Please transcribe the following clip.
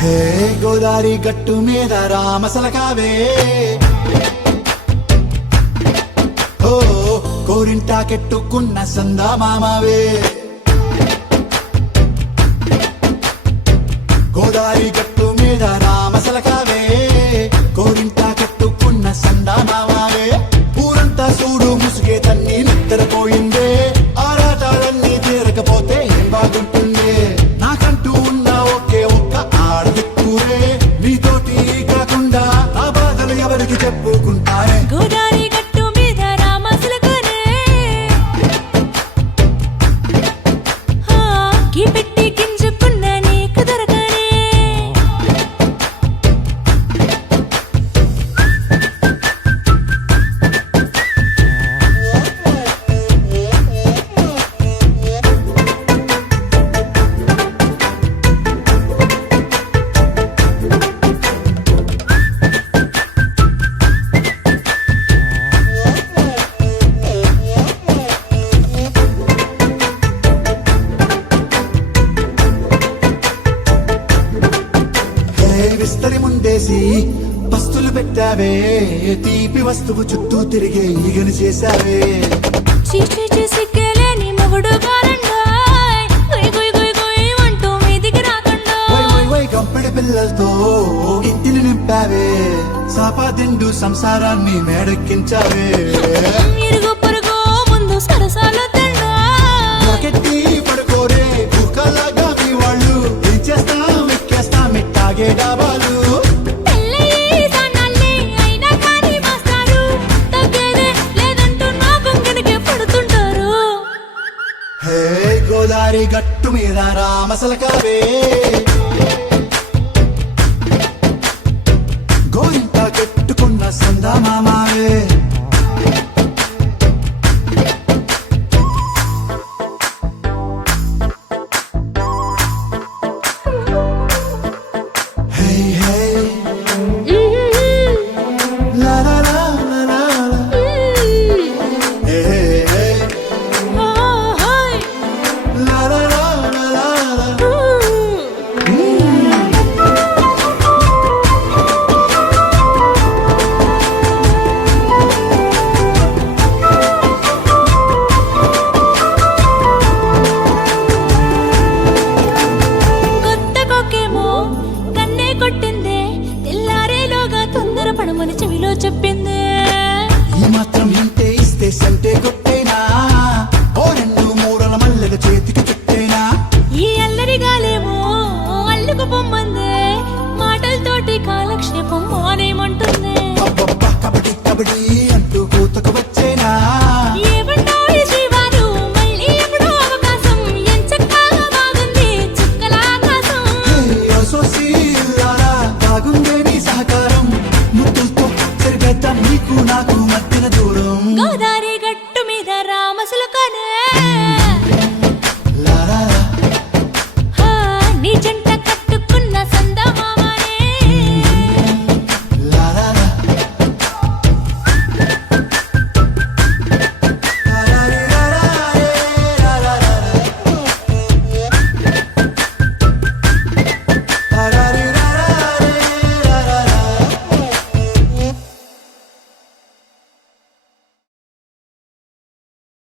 హే గోదారి గట్టు మీద రామసలకావే ఓ కోరింటా కెట్టుకున్న సందా మామావే గోదారి గట్టు మీద రామసలకావే కోరింటా కెట్టుకున్న సందా మామావే ఊరంతా చూడు ముసుగే తన్ని నిద్రపోయిందే ఆరాటాలన్నీ తీరకపోతే ఏం బాగుంటుందే నాకంటూ ఉన్న ఒకే ఒక్క ఆడదిక్కురే నీతోటి కాకుండా ఆ బాధలు ఎవరికి చెప్పుకుంటారే గోదారి గట్టు మీద రామసలకానే కీ పెట్టి గింజుకున్న నీకు దొరకనే విస్తరి ముందేసి పస్తులు పెట్టావే తీపి వస్తువు చుట్టూ తిరిగే ఈగను చేశావే చీచి చేసి కేలేని మొగుడు గారండాయ్ గుయ్ గుయ్ గుయ్ గుయ్ అంటూ మీదికి రాకుండా వై కంపెడి పిల్లలతో ఇంటిని నింపావే సాపాదిండు సంసారాన్ని మేడెక్కించావే ఇరుగు పొరుగు ముందు సరసాలు తిండా నాకెట్టి పడుకోరే కుక్కలాగా మీ వాళ్ళు ఏం చేస్తాం ఎక్కేస్తాం ఇట్టాగే డాబాలు పెళ్ళయి దానాల్ని అయినా కానీ మాస్తారు తగ్గేదే లేదంటూ నా బొంగనికే పడుతుంటారు హే గోదారి గట్టు మీద రామసలకావే గోరింట కట్టుకున్న సందా మామావే హే హే లా లా లా లా లా లా. హే హే ఓహోయ్ లా లా లా లా లా లా. కొత్త కొక్కేమో కన్నే కొట్టిందే తెల్లారేలోగా తొందర పడమని చెవిలో చెప్పిందే ఈ మాత్రం ఇంటే ఇస్తే సంటే కొట్టేనా ఓ రెండు మూరల మల్లెల చేతికి చుట్టేనా ఈ అల్లరి గాలేమో అల్లుకు పొమ్మందే మాటలతోటి కాలక్షేపం మానేమంటుందే అబ్బబ్బా కబడ్డీ కబడ్డీ